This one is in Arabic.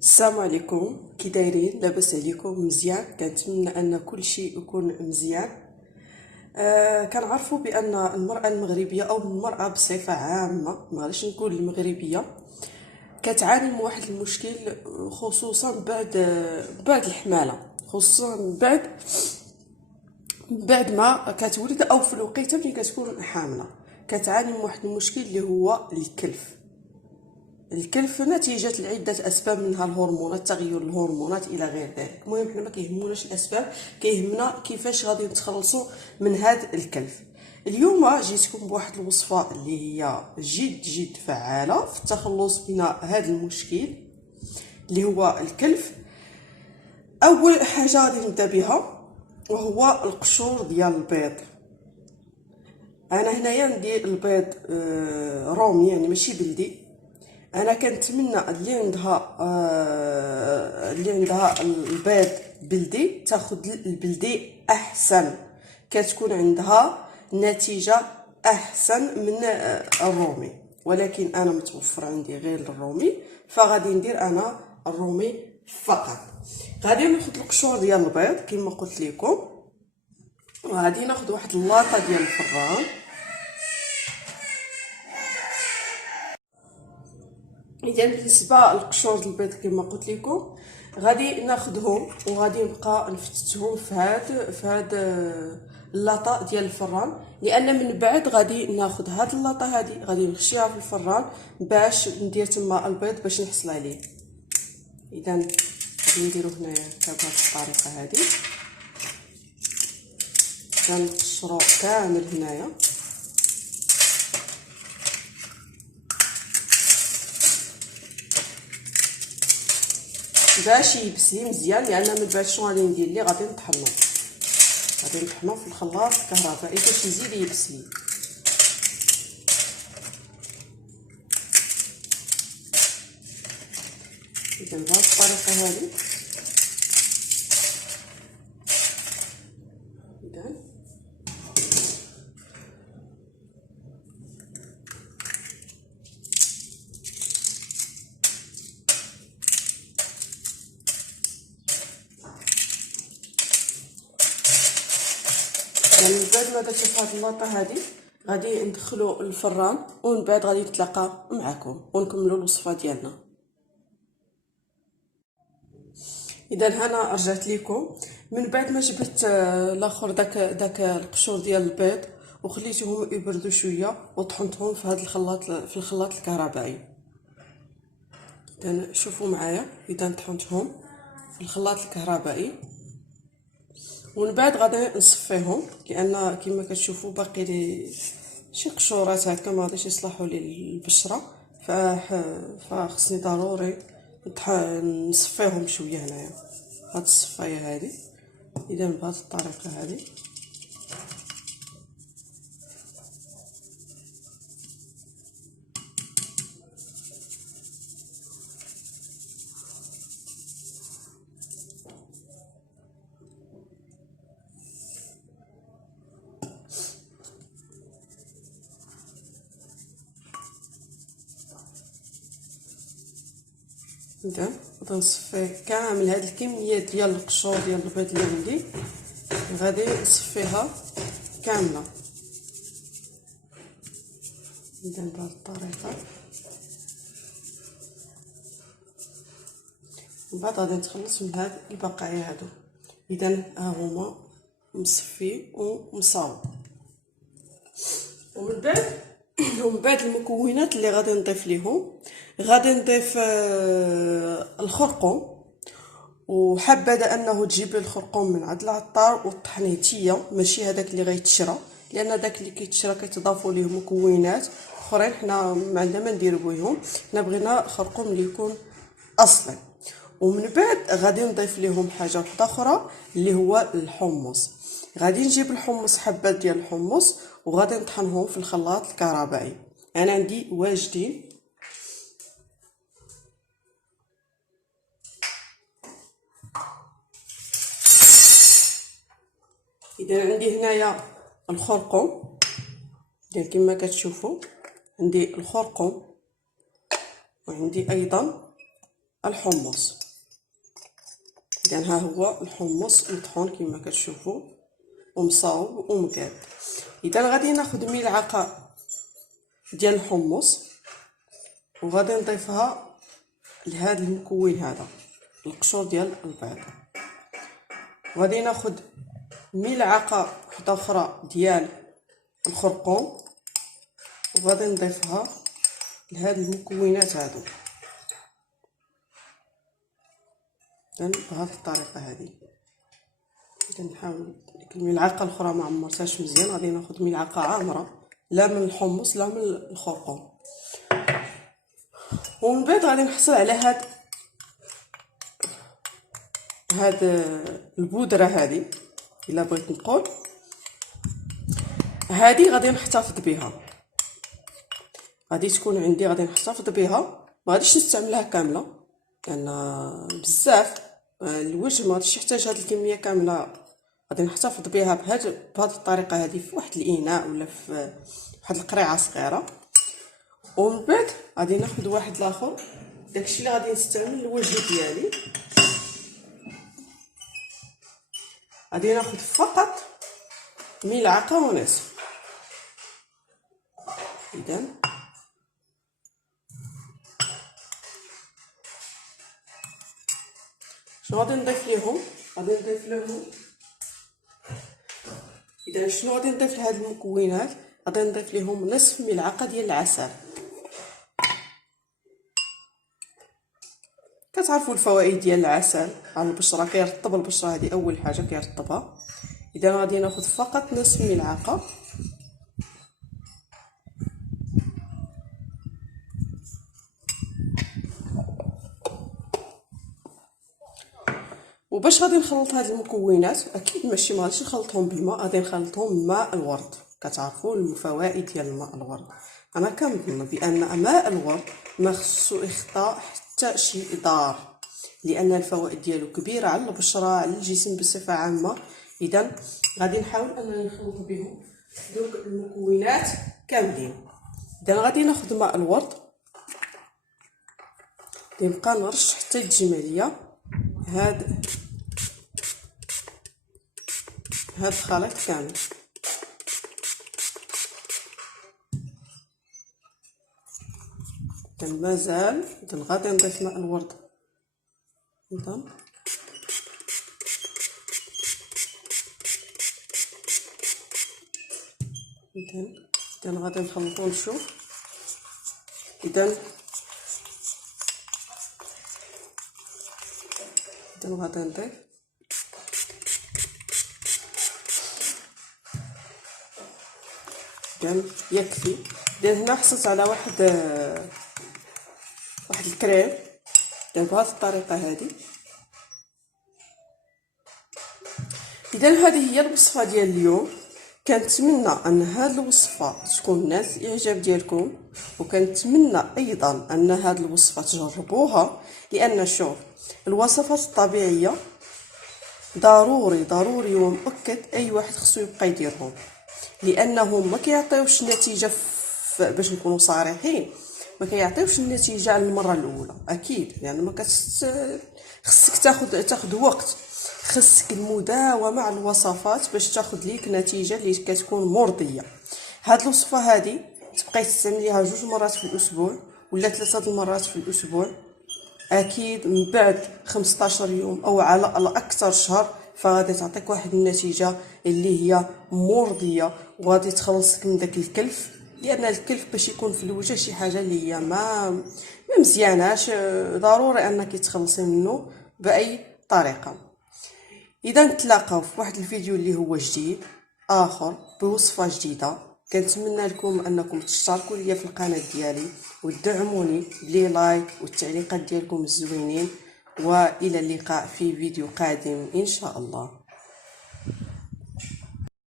السلام عليكم، كي دايرين؟ لاباس عليكم؟ مزيان؟ كنتمنى ان كل شيء يكون مزيان. كنعرفوا بان المراه المغربيه او المراه بصفه عامه، ما غاديش نقول المغربيه، كتعاني من واحد المشكل، خصوصا بعد الحماله، خصوصا بعد ما كتولد او في الوقيته فين كتكون حامله. كتعاني من واحد المشكل اللي هو الكلف نتيجة لعدة أسباب، منها الهرمونات، تغير الهرمونات إلى غير ذلك. المهم حنا ما كيهموناش الأسباب، كيهمنا كيفاش غادي نتخلصوا من هذا الكلف. اليوم جيتكم بواحد الوصفة اللي هي جد فعالة في التخلص من هذا المشكل اللي هو الكلف. أول حاجة غادي نبدا بها وهو القشور ديال البيض. أنا هنايا ندير البيض رومي، يعني ماشي بلدي. انا كنتمنى اللي عندها البيض بلدي تاخذ البلدي احسن، كتكون عندها نتيجه احسن من الرومي، ولكن انا متوفر عندي غير الرومي، فغادي ندير انا الرومي فقط. غادي ناخذ القشور ديال البيض كما قلت لكم، وغادي ناخذ واحد اللاطه ديال الفران. اذا بالنسبه للقشور ديال البيض كما قلت لكم، غادي ناخذهم وغادي نبقى نفتتهم في هاد اللاطه ديال الفران، لان من بعد غادي ناخذ هاد اللاطه هادي غادي نخشيها في الفران باش ندير تما البيض باش نحصل عليه. اذا غادي نديرو هنايا بهاد الطريقه هادي، كنقشرو كامل هنايا باش يبس لي مزيان، لان من بعد شنو غادي ندير ليه؟ غادي نطحنو في الخلاط الكهربائي باش يزيد يبس لي. اذا بهاد الطريقه هذه يعني من بعد ما درتو في هاد اللاطه هادي غادي ندخلو الفران، ومن بعد غادي نتلاقى معكم ونكملوا الوصفه ديالنا. اذا هنا رجعت لكم من بعد ما جبت الاخر داك القشور ديال البيض وخليتهم يبردوا شويه وطحنتهم في هذا الخلاط، في الخلاط الكهربائي. اذا شوفوا معايا، اذا طحنتهم في الخلاط الكهربائي ومن بعد غادي نصفيهم، لان كما كتشوفوا باقي لي شي قشورات هكا ما غاديش يصلحوا لي البشره، فخصني ضروري نصفيهم شويه هنايا هاد الصفايه هذه. اذا بهذه الطريقه هذه اذا غنصفي كامل هاد الكميه ديال القشور ديال البيض اللي عندي، غادي نصفيها كامله. اذا بهذه الطريقه من بعد غادي نتخلص من هاد البقايا هادو. اذا ها هما مصفي ومصاوب، ومن بعد المكونات اللي غادي نضيف ليهم، غادي نضيف الخرقوم. وحبذا انه تجيبي الخرقوم من عند العطار وطحنيه هي، ماشي هذاك اللي غيتشرى، لان داك اللي كيتشرى كيتضافوا ليه مكونات اخرين، حنا ما عندنا ما نديرو بهم، حنا بغينا خرقوم اللي يكون اصلي. ومن بعد غادي نضيف لهم حاجه واحده اخرى اللي هو الحمص. غادي نجيب الحمص، حبات ديال الحمص، وغادي نطحنهم في الخلاط الكهربائي. انا عندي واجدين. اذا عندي هنايا الخرقوم ديال كما كتشوفوا، عندي الخرقوم وعندي ايضا الحمص. اذا ها هو الحمص مطحون كما كتشوفوا ومصاوب ومكاب. اذا غادي ناخذ ملعقه ديال الحمص وغادي نضيفها لهذا المكون هذا القشور ديال البيض. وغادي ناخذ ملعقه وحده اخرى ديال الخرقوم وغادي نضيفها لهاد المكونات هادو بهذه الطريقه هذه. اذا نحاول ديك الملعقه الاخرى ما عمرتهاش مزيان، غادي ناخذ ملعقه عامره لا من الحمص لا من الخرقوم، ومن بعد غادي نحصل على هاد البودره هذه. الا بغيت نقول هذه غادي نحتفظ بها، غادي تكون عندي، غادي نحتفظ بها، ما غاديش نستعملها كامله لان بزاف الوجه ما غاديش يحتاج هذه الكميه كامله. غادي نحتفظ بها بهذه الطريقه هذه في واحد الاناء ولا في واحد القريعه صغيره. ومن بعد غادي ناخذ واحد الاخر داكشي اللي غادي نستعمل الوجه ديالي. غادي ناخذ فقط ملعقه ونصف. اذا شنو غادي نضيف لهم؟ غادي نضيف لهم اذا شنو غادي نضيف لهاد المكونات؟ غادي نضيف لهم نصف ملعقه ديال العسل. كتعرفوا الفوائد ديال العسل على البشره، كيرطب البشره، هذه اول حاجه كيرطبها. اذا غادي ناخذ فقط نصف ملعقه. وباش غادي نخلط هاد المكونات اكيد ماشي ما غاديش نخلطهم بالماء، غادي نخلطهم بماء الورد. كتعرفوا الفوائد ديال الماء الورد، انا كنظن بان ماء الورد ما خصو يخطا حتى شي ضار، لان الفوائد ديالو كبيره على البشره على الجسم بصفه عامه. اذا غادي نحاول انني نخلط بهم دوك المكونات كاملين. اذا غادي ناخذ ماء الورد، نبقى نرش حتى تجي ليا هاد الخليط كامل. مازال غادي نضيف ماء الورد. اذا غادي نخلطو نشوف. اذا غادي نضيف يكفي. هنا حصلت على واحد الكريم بهذه الطريقه هذه. اذا هذه هي الوصفه ديال اليوم. كنتمنى ان هذه الوصفه تكون نالت الاعجاب ديالكم، وكنتمنى ايضا ان هذه الوصفه تجربوها، لان شوف الوصفات الطبيعيه ضروري ومؤكد اي واحد خصو يبقى يديرهم، لانهم ما كيعطيوش النتيجه باش نكونوا صريحين، ما كيعطيوش النتيجه على المره الاولى اكيد، يعني ما خصك تاخذ وقت، خصك المداومه على الوصفات باش تاخذ ليك نتيجه اللي كتكون مرضيه. هاد الوصفه هذه تبقاي تستعمليها 2 مرات في الاسبوع ولا 3 مرات في الاسبوع، اكيد من بعد 15 يوم او على الاكثر شهر فغادي تعطيك واحد النتيجه اللي هي مرضيه، وغادي تخلصك من داك الكلف، لان الكلف باش يكون في الوجه شي حاجه اللي هي ما مزياناش، ضروري انك تخلصي منه باي طريقه. اذا نتلاقاو في واحد الفيديو اللي هو جديد اخر بوصفه جديده. كنتمنى لكم انكم تشتركوا ليا في القناه ديالي وتدعموني بلي لايك والتعليقات ديالكم الزوينين، والى اللقاء في فيديو قادم ان شاء الله.